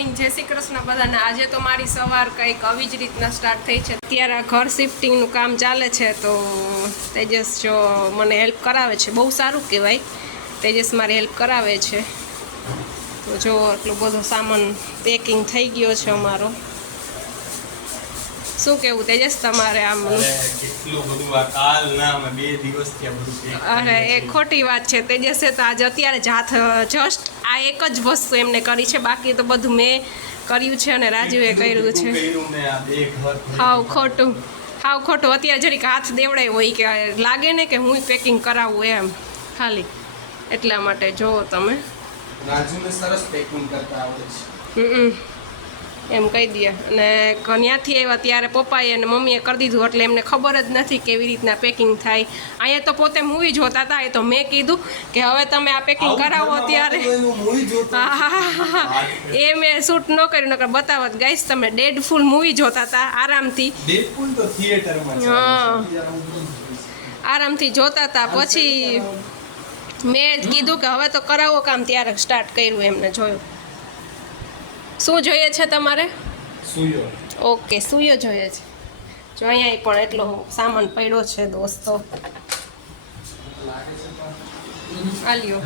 Morning, જય શ્રી કૃષ્ણ બધાને। આજે તો મારી સવાર કંઈક આવી જ રીતના સ્ટાર્ટ થઈ છે। અત્યારે ઘર શિફ્ટિંગનું કામ ચાલે છે, તો તેજસ જો મને હેલ્પ કરાવે છે, બહુ સારું કહેવાય। તેજસ મારી હેલ્પ કરાવે છે, તો જો એટલું બધો સામાન પેકિંગ થઈ ગયો છે અમારો। શું કેવું તેજસ તમારે આમ? કેટલું બધું આ કાલ ના અમે 2 દિવસથી આ બધું પેક કરી અરે એ ખોટી વાત છે। તેજસે તો આજે અત્યારે જ હાથ જસ્ટ આ એક જ વસ્તુ એમને કરી છે, બાકી તો બધું મેં કર્યું છે અને રાજુએ કર્યું છે। હાવ ખોટું, હાવ ખોટું। અત્યારે જરીક હાથ દેવડાય હોય કે લાગે ને કે હું પેકિંગ કરાવું એમ, ખાલી એટલા માટે જોવો તમે। રાજુને સરસ પેકિંગ કરતા આવડે છે। એમ કહી દે। અને ત્યાંથી આવ્યા ત્યારે પપ્પાએ અને મમ્મીએ કરી દીધું, એટલે એમને ખબર જ નથી કેવી રીતના પેકિંગ થાય। અહીંયા તો પોતે મૂવી જોતા હતા, એ તો મેં કીધું કે હવે તમે આ પેકિંગ કરાવો ત્યારે એ મેં શૂટ ન કર્યું, નકર બતાવત ગાઈસ તમે ડેડફુલ મૂવી જોતા હતા આરામથી। ડેડફુલ તો થિયેટરમાં છે, આરામથી જોતા હતા। પછી મેં કીધું કે હવે તો કરાવો કામ, ત્યારે સ્ટાર્ટ કર્યું એમને જોયું। શું જોઈએ છે તમારે? સુયો। ઓકે, સુયો જોઈએ છે। જો અહીંયા પણ એટલો સામાન પડ્યો છે દોસ્તો, આલ્યો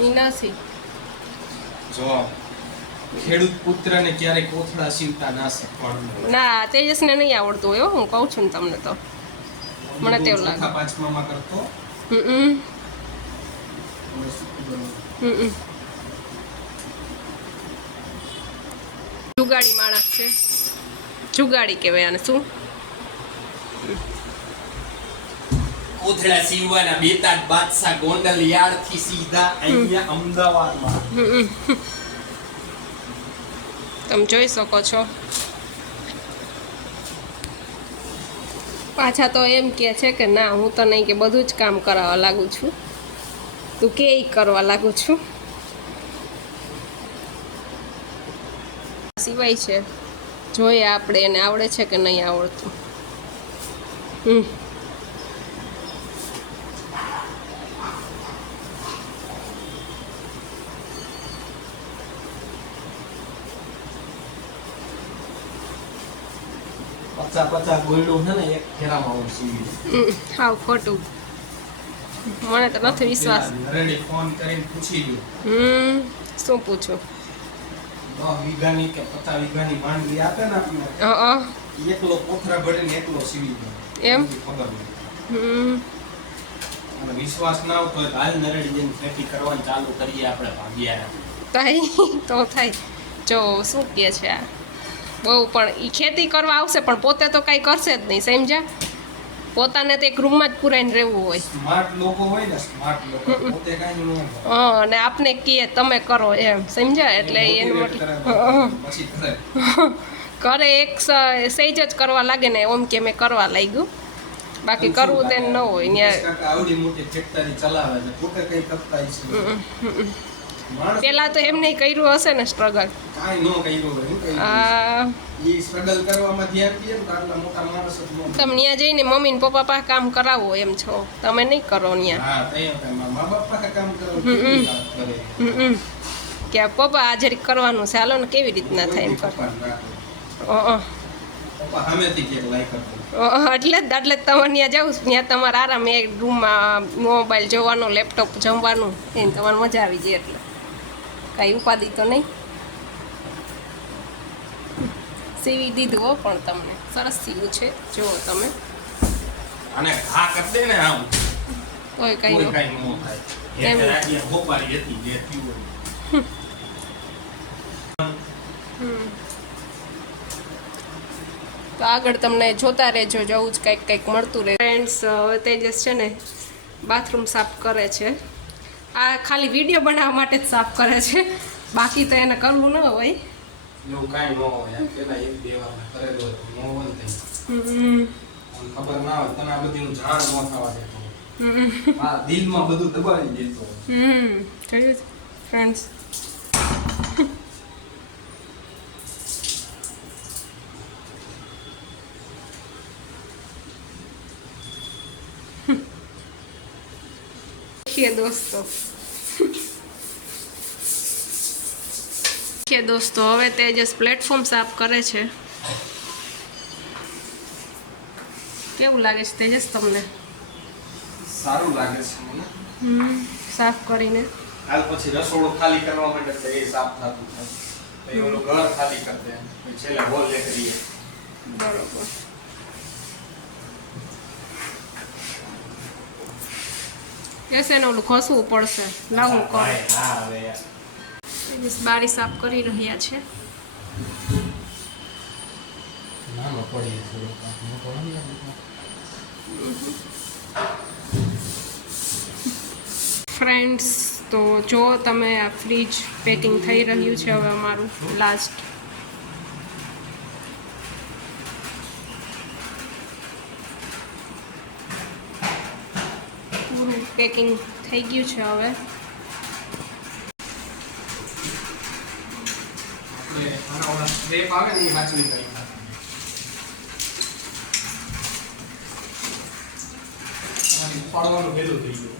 ઈ નથી। જો ખેડૂત પુત્રને ક્યારે કોથળા સીવતા ના શીખવાડવું। ના, તેજસને નહીં આવડતું હોય, હું કહું છું ને તમને, તો મને તેવું લાગે। ચોથા પાંચમામાં કરતો। જુગાડી માણસ છે, જુગાડી કહેવાય આને। શું કોથળા સીવવાના બેતાજ બાદશાહ ગોંડલ યાર્ડ થી સીધા અહીંયા અમદાવાદમાં। તમે જોઈ શકો છો। પાછા તો એમ કહે છે કે ના, હું તો નહીં, કે બધું જ કામ કરાવવા લાગુ છું, તું કે ઈ કરવા લાગુ છું। સિવાય છે, જોઈએ આપણે એને આવડે છે કે નહીં આવડતું। પચાસ ગોયડું છે ને એક ફેરામાં હું સીવી। હાવ ખોટું, મને તો નથી વિશ્વાસ। રેડી ફોન કરીને પૂછી લ્યો। શું પૂછું? 10 વીઘાની કે 50 વીઘાની માંડવી આપે ને આપણે, એકલો કોથળા ભરીને એકલો સીવી દે એમ ખબર નહીં। અને વિશ્વાસ ના આવતો હોય તો હાલ નરેડી જઈને ખેતી કરવાનું ચાલુ કરીએ આપણે ભાગ્યા થાય તો થાય। જો શું કહે છે આ, બહુ પણ એ ખેતી કરવા આવશે, પણ પોતે તો કાંઈ કરશે જ નહીં, સમજ્યા? પોતાને તો એક રૂમમાં જ પુરાઈને રહેવું હોય। સ્માર્ટ લોકો હોય ને, સ્માર્ટ લોકો પોતે કાંઈ ન કરે। અને આપને કહે તમે કરો એમ, સમજ્યા? એટલે એનું પછી કરે કરે એક સહેજ જ કરવા લાગે ને, ઓમ કે મેં કરવા લાગ્યું, બાકી કરવું તો ન હોય ત્યાં। આવડી મોટી ફેક્ટરી ચલાવે છે, પોતે કઈ કરતા છે। પેલા તો એમને કર્યું હશે ને સ્ટ્રગલ, કાંઈ ન કર્યું હોય, ઈ સ્ટ્રગલ કરવામાં ધ્યાન દે ને આટલા મોટા માણસ જ ન। તમે ત્યાં જઈને મમ્મી ને પપ્પા પાસે કામ કરાવો એમ છો, તમે નહીં કરો ત્યાં। હા, તૈયાર મા બાપ પાસે કામ કરો કરે કે પપ્પા આ જરીક કરવાનું છે, હાલો ને, કેવી રીતના થાય એમ કર। પપ્પા સામેથી કે લાઈક કરતો। એટલે જ તમારે ત્યાં જાઉં, ત્યાં તમારે આરામ, એક રૂમમાં મોબાઈલ જોવાનો, લેપટોપ જમવાનું, એને તમારે મજા આવી જાય, એટલે કાંઈ ઉપાધિ તો નહીં। સીવી દીધું હો, પણ તમને સરસ સીવું છે, જુઓ તમે। અને ઘા કરી દે ને આમ, કોઈ કોઈ કઈ કાંઈ ન થાય। એમ. એટલે આ ગોપારી હતી જે થયું તો આગળ તમને જોતા રહેજો, જવું જ કંઈક કંઈક મળતું રહે। ફ્રેન્ડ્સ, હવે તેજસ છે ને બાથરૂમ સાફ કરે છે। આ ખાલી વિડીયો બનાવવા માટે જ સાફ કરે છે, બાકી તો એને કરવું ન હોય। એવું કાંઈ ન હોય, પેલા 1-2 વાર કરેલું હતું, ન હોય ને ખબર ના હોય, તને આ બધીનું જાણ ન થવા દેતો, આ દિલમાં બધું દબાવી દેતો। જોયું ફ્રેન્ડ્સ? દોસ્તો કે દોસ્તો હવે તેજસ પ્લેટફોર્મ સાફ કરે છે. કેવું લાગે છે તેજસ તમને? સારું લાગે છે મને. સાફ કરીને હાલ પછી રસોડું ખાલી કરવા માટે તો એ સાફ થતું થાય. પછી ઓલું ઘર ખાલી કરતે પછી છેલ્લે હોલ લે કરીએ. બરોબર. કેસે ને ઓલું ખસવું પડશે. લાવું કર. હા હવે યાર. તેજસ બારી સાફ કરી રહ્યા છે. નાનો પડી થોડો ફ્રેન્ડ્સ, તો જો તમે આ ફ્રીજ પેકિંગ થઈ રહ્યું છે હવે અમારું લાસ્ટ. પૂરું પેકિંગ થઈ ગયું છે હવે. આપણે આના ઓલા સ્ટ્રેપ આવે ને એ હાચવી કરી નાખી. ઉપાડવાનું વહેલું થઈ ગયું.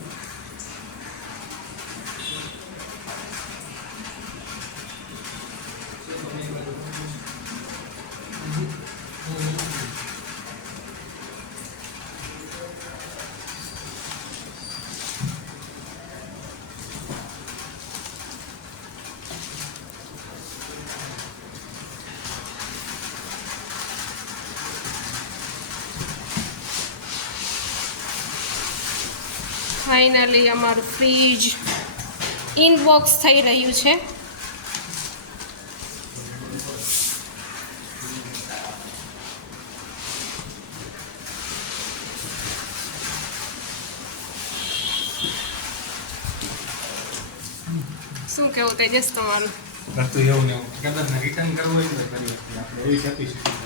ફાઇનલી અમારું ફ્રીજ ઇનબોક્સ થઈ રહ્યું છે. શું કેવું તેજસ તમારું? કરતું એવું ને એવું કદાચ રિટર્ન કરવું હોય ને તો કરી શકીએ આપણે એવી કેપેસિટી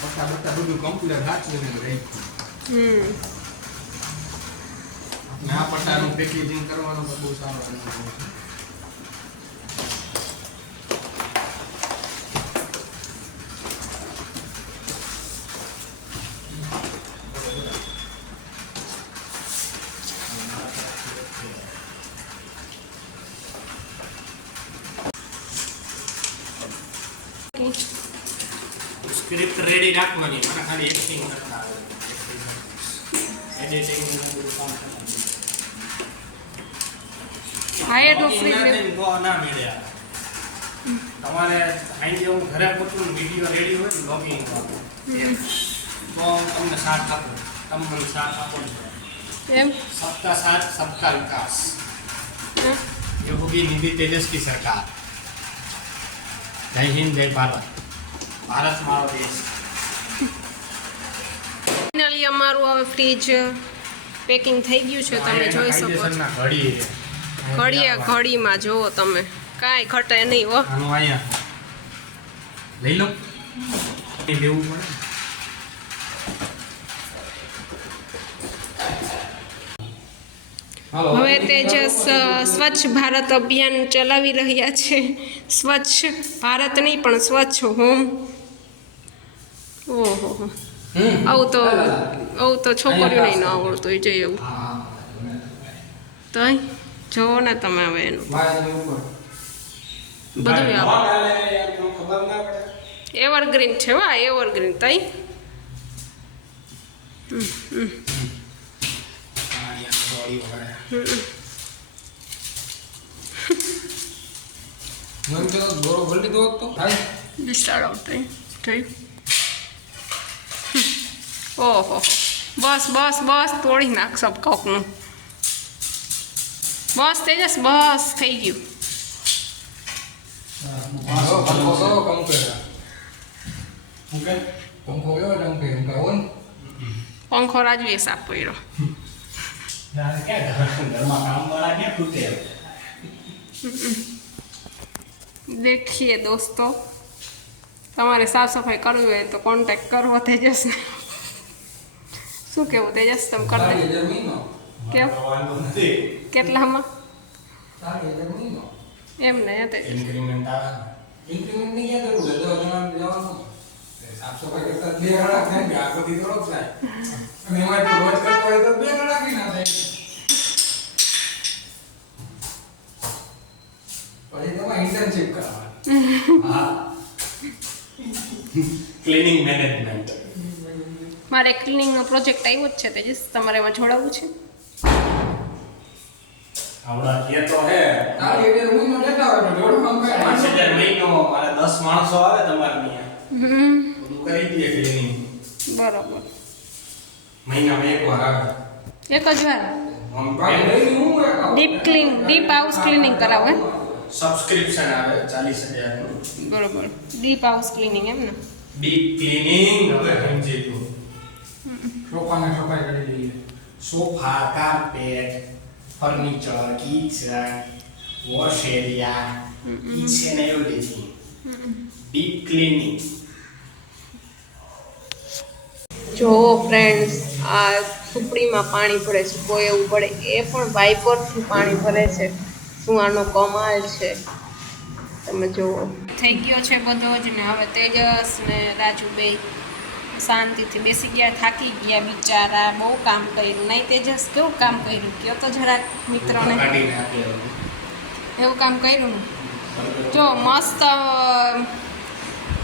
પટ્ટા બટ્ટા બધું કમ્પ્યુટર સાચવીને રાખ્યું. આપણે આ પટ્ટાનું પેકેજિંગ કરવાનું તો બહુ સારો અનુભવ છે. સ્ક્રિપ્ટ રેડી રાખવાની, મને ખાલી એડિટિંગ કરતા આવે. એડિટિંગ હા એ તો ફ્રીજ ના મળ્યા. તમારે અહીં હું ઘરે પોતું વિડીયો રેડી હોય ને લોગિંગ તો તમને સાથ આપો. તમને સાથ આપો એમ सबका साथ सबका विकास. ये होगी निधि तेजस की सरकार. जय हिंद जय भारत. ભારત મારો દેશ. ફાઇનલી અમારું હવે ફ્રીજ પેકિંગ થઈ ગયું છે. તમે જોઈ શકો છો. ઘડીમાં જુઓ તમે, કાંઈ ઘટે નહીં હો. આનું અહીંયા લઈ લો. લેવું પડે. હવે તેજસ સ્વચ્છ ભારત અભિયાન ચલાવી રહ્યા છે. સ્વચ્છ ભારત નહીં પણ સ્વચ્છ હોમ. ઓહો આવું તો છોકરીઓ નહીં આવડતું હોય જોઈએ એવું. તો જોવો ને તમે હવે એનું બધું એવરગ્રીન છે. વાહ એવરગ્રીન તઈ ઓહો બસ બસ બસ તોડી નાખ સબ કોકનું. બસ તેજસ બસ થઈ ગયું. પંખો રાજવીએ સાફ કર્યો. દેખીએ દોસ્તો, તમારે સાફ સફાઈ કરવી હોય તો કોન્ટેક્ટ કરવો તેજસ. શું કેવું તેજસ તમે કરી દે? કેમ કેટલામાં એમ ને તેજસ અને એમાં તો રોજ કરતો હોય તો બે રાખી ના થાય. પછી તમારે ઇન્ટર્નશિપ કરવાની. હા. Cleaning management. મારે ક્લિનિંગનો પ્રોજેક્ટ આવ્યો જ છે તેજસ, તમારે એમાં જોડાવવું છે? આવડા કે તો હે તારી એટલે હું નો લેતા હોય તો જોડવામાં કાય 5000 મહિનો મારે 10 માણસો આવે તમારે ત્યાં બધું કરી દઈએ ક્લીનિંગ. બરોબર. મહિનામાં એક વાર આવે. એક જ વાર હું ભાઈ હું ડીપ હાઉસ ક્લિનિંગ કરાવો હે? સબસ્ક્રિપ્શન આવે 40000 નું. બરોબર. ડીપ હાઉસ ક્લિનિંગ એમ ને? ડીપ ક્લીનિંગ હવે સમજી તું. સોફાને સફાઈ કરી દઈએ. Sofa, carpet, furniture, kitchen, wash area, each and everything. Deep cleaning. જો ફ્રેન્ડ્સ, આ સુપડીમાં પાણી ભરે છે, કોઈ એવું પડે એ પણ વાઇપરથી પાણી ભરે છે. શું આનો કમાલ છે, તમે જુઓ. થઈ ગયો છે બધો જ ને હવે તેજસ ને રાજુ બે શાંતિથી બેસી ગયા, થાકી ગયા બિચારા, બહુ કામ કર્યું. નહીં તેજસ, કેવું કામ કર્યું કયો તો જરાક મિત્રોને. એવું કામ કર્યું ને જો મસ્ત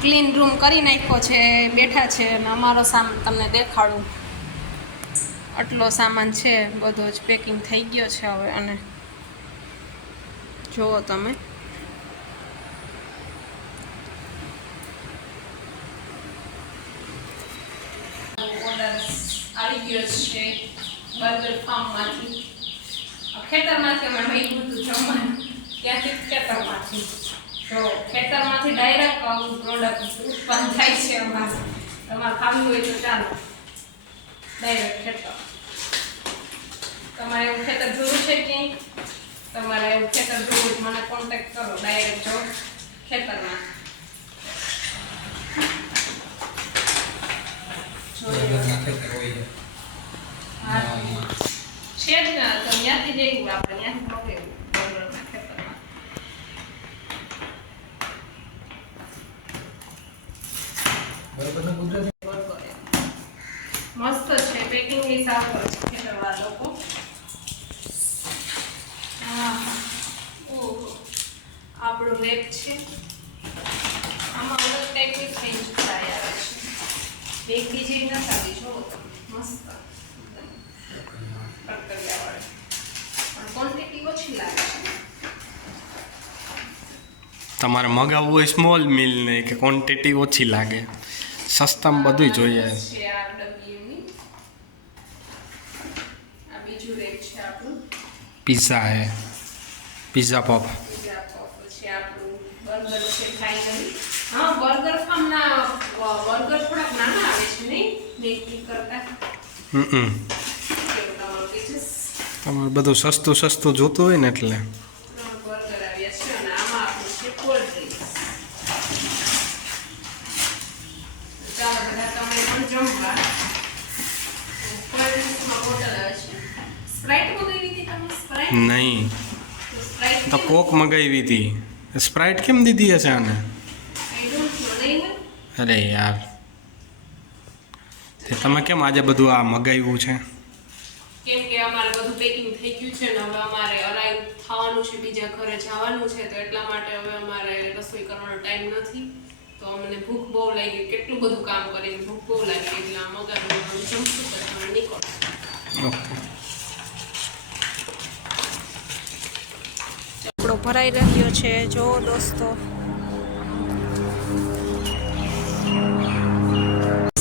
ક્લીન રૂમ કરી નાખ્યો છે, બેઠા છે. અને અમારો સામાન તમને દેખાડું, આટલો સામાન છે બધો જ પેકિંગ થઈ ગયો છે હવે. અને જુઓ તમે, ઓર્ડર આવી ગયો છે બર્ગર ફાર્મમાંથી, ખેતરમાંથી. અમે મેળવ્યું હતું જમવાનું ત્યાંથી, ખેતરમાંથી. તો ખેતરમાંથી ડાયરેક્ટ આવું પ્રોડક્ટ ઉત્પન્ન થાય છે અમારે. તમારે ખાવું હોય તો ચાલો, ડાયરેક્ટ ખેતર. તમારે એવું ખેતર જોવું છે કે તમારે એવું ખેતર જોવું હોય મને કોન્ટેક્ટ કરો, ડાયરેક્ટ જો ખેતરમાં. છે જ ને, તો ત્યાંથી જઈશું આપણે, ત્યાંથી પકડ્યું બરોબરના ખેતરમાં. મસ્ત છે, પેકિંગ ની સાફ કરે છે ખેતરવાળા લોકો. હા, ઓહો, આપણું રેક છે. આમાં અલગ ટાઈપની ફ્રેન્ચ ફ્રાય આવે છે. એક બીજી નથી આવી, જોવો તમે, મસ્ત કટકરિયાવાળી. પણ ક્વોન્ટિટી ઓછી લાગે છે. તમારે મગાવવું હોય સ્મોલ મિલ ને કે ક્વોન્ટિટી ઓછી લાગે, સસ્તામાં બધું જોઈએ. આ ડબ્લ્યુની આ બીજું રેક છે આપણું. પિઝા હે, પિઝા પફ. પિઝા પફ છે આપણું. બર્ગર છે ફાઇનલી. હા, બર્ગર ફાર્મના બર્ગર થોડાક નાના આવે છે નહીં મેકિંગ કરતા. તમારે બધું સસ્તું સસ્તું જોતું હોય ને એટલે. બર્ગર આવ્યા છે અને આમાં આપણું છે કોલ્ડ ડ્રિંક્સ. ચાલો બધા તમે પણ જમવા. કોલ્ડ ડ્રિંક્સમાં બોટલ આવે છે. સ્પ્રાઇટ મંગાવી હતી તમે? સ્પ્રાઇટ નહીં, સ્પ્રાઇટ તો કોક મગાવી હતી. સ્પ્રાઇટ કેમ દીધી હશે આને? I don't know. નહીં અરે યાર, તે તમે કેમ આજે બધું આ મગાવ્યું છે? કેમ કે અમારે બધું પેકિંગ થઈ ગયું છે ને હવે અમારે અરાઈવ થવાનું છે, બીજા ઘરે જવાનું છે. તો એટલા માટે હવે અમારે રસોઈ કરવાનો ટાઈમ નથી. તો અમને ભૂખ બહુ લાગી, કેટલું બધું કામ કરીને ભૂખ બહુ લાગી, એટલે આ મગાવ્યું. જમશું પછી અમે નીકળો. ઓકે. આપણો ભરાઈ રહ્યો છે, જો દોસ્તો.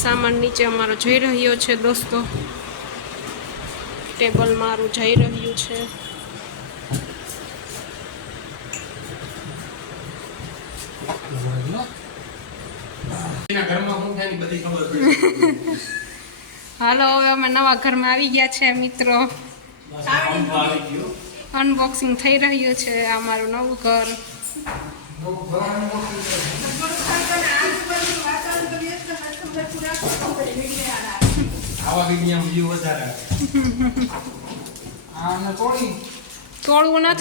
સામાન નીચે અમારો જઈ રહ્યો છે દોસ્તો. ટેબલ મારું જઈ રહ્યું છે. હાલો, હવે અમે નવા ઘરમાં આવી ગયા છે મિત્રો. અનબોક્સિંગ થઈ રહ્યું છે અમારું નવું ઘર. આવા વિડીયો વ્યૂ વધારે. આને તોડવું નથી.